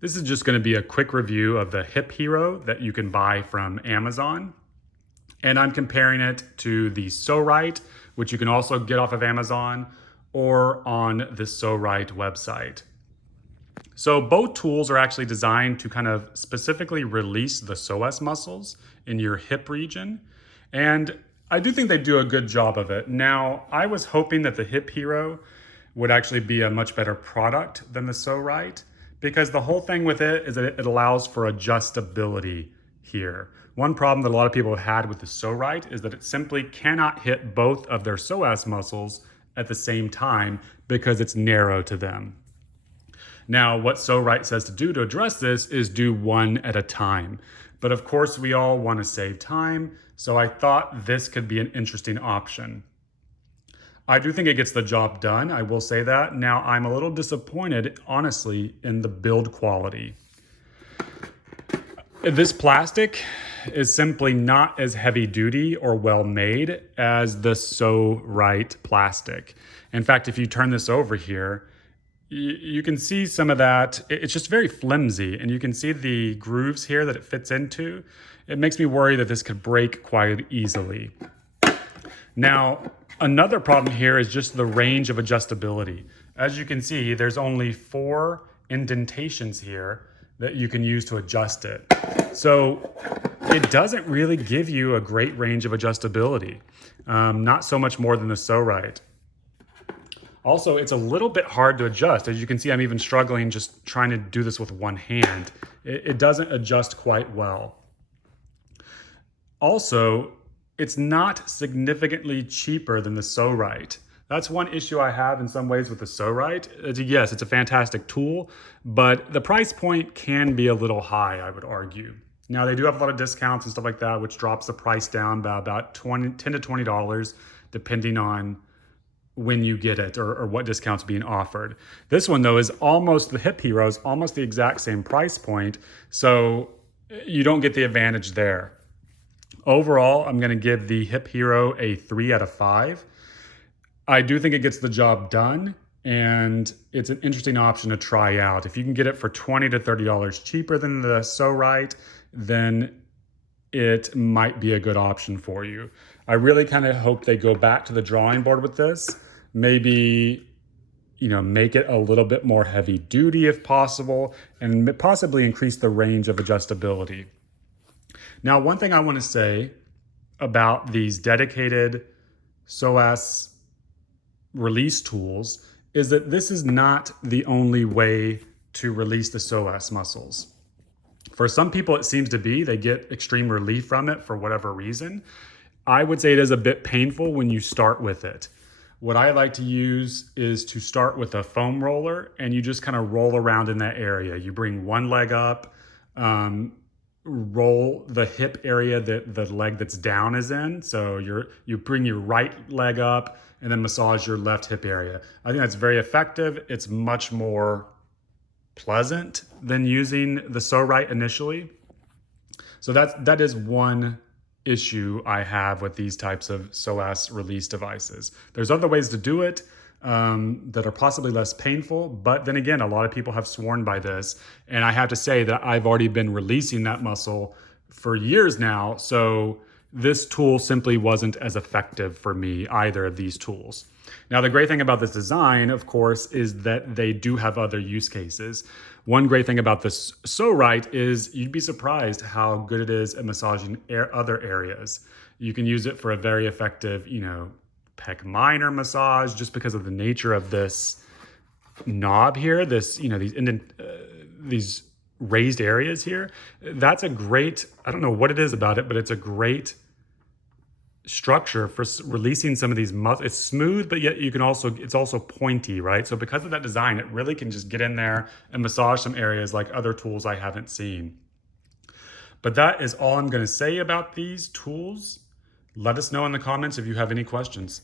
This is just going to be a quick review of the Hip Hero that you can buy from Amazon. And I'm comparing it to the Psoas Rite, which you can also get off of Amazon or on the Psoas Rite website. So both tools are actually designed to kind of specifically release the psoas muscles in your hip region. And I do think they do a good job of it. Now, I was hoping that the Hip Hero would actually be a much better product than the Psoas Rite, because the whole thing with it is that it allows for adjustability here. One problem that a lot of people have had with the Psoas Rite is that it simply cannot hit both of their psoas muscles at the same time because it's narrow to them. Now, what Psoas Rite says to do to address this is do one at a time. But of course, we all want to save time, so I thought this could be an interesting option. I do think it gets the job done, I will say that. Now, I'm a little disappointed, honestly, in the build quality. This plastic is simply not as heavy duty or well made as the Psoas Rite plastic. In fact, if you turn this over here, you can see some of that. It's just very flimsy, and you can see the grooves here that it fits into. It makes me worry that this could break quite easily. Now, another problem here is just the range of adjustability. As you can see, there's only 4 indentations here that you can use to adjust it. So it doesn't really give you a great range of adjustability, not so much more than the Psoas Rite. Also, it's a little bit hard to adjust. As you can see, I'm even struggling just trying to do this with one hand. It doesn't adjust quite well. Also, it's not significantly cheaper than the Psoas Rite. That's one issue I have in some ways with the Psoas Rite. Yes, it's a fantastic tool, but the price point can be a little high, I would argue. Now, they do have a lot of discounts and stuff like that, which drops the price down by about $10 to $20, depending on when you get it or what discounts being offered. This one, though, is almost, the Hip Hero is almost the exact same price point, so you don't get the advantage there. Overall, I'm going to give the Hip Hero a 3 out of 5. I do think it gets the job done, and it's an interesting option to try out. If you can get it for $20 to $30 cheaper than the Psoas Rite, then it might be a good option for you. I really kind of hope they go back to the drawing board with this. Maybe, make it a little bit more heavy duty if possible, and possibly increase the range of adjustability. Now, one thing I want to say about these dedicated psoas release tools is that this is not the only way to release the psoas muscles. For some people, it seems to be. They get extreme relief from it for whatever reason. I would say it is a bit painful when you start with it. What I like to use is to start with a foam roller, and you just kind of roll around in that area. You bring one leg up, roll the hip area that the leg that's down is in. So you bring your right leg up and then massage your left hip area. I think that's very effective. It's much more pleasant than using the Psoas Rite initially. So that is one issue I have with these types of psoas release devices. There's other ways to do it that are possibly less painful, but then again, a lot of people have sworn by this, and I have to say that I've already been releasing that muscle for years now, so this tool simply wasn't as effective for me, either of these tools. Now, the great thing about this design, of course, is that they do have other use cases. One great thing about this Psoas Rite is you'd be surprised how good it is at massaging other areas. You can use it for a very effective, pec minor massage, just because of the nature of this knob here, these raised areas here. That's a great, I don't know what it is about it, but it's a great structure for releasing some of these muscles. It's smooth, but yet it's also pointy, right? So because of that design, it really can just get in there and massage some areas like other tools I haven't seen. But that is all I'm going to say about these tools. Let us know in the comments if you have any questions.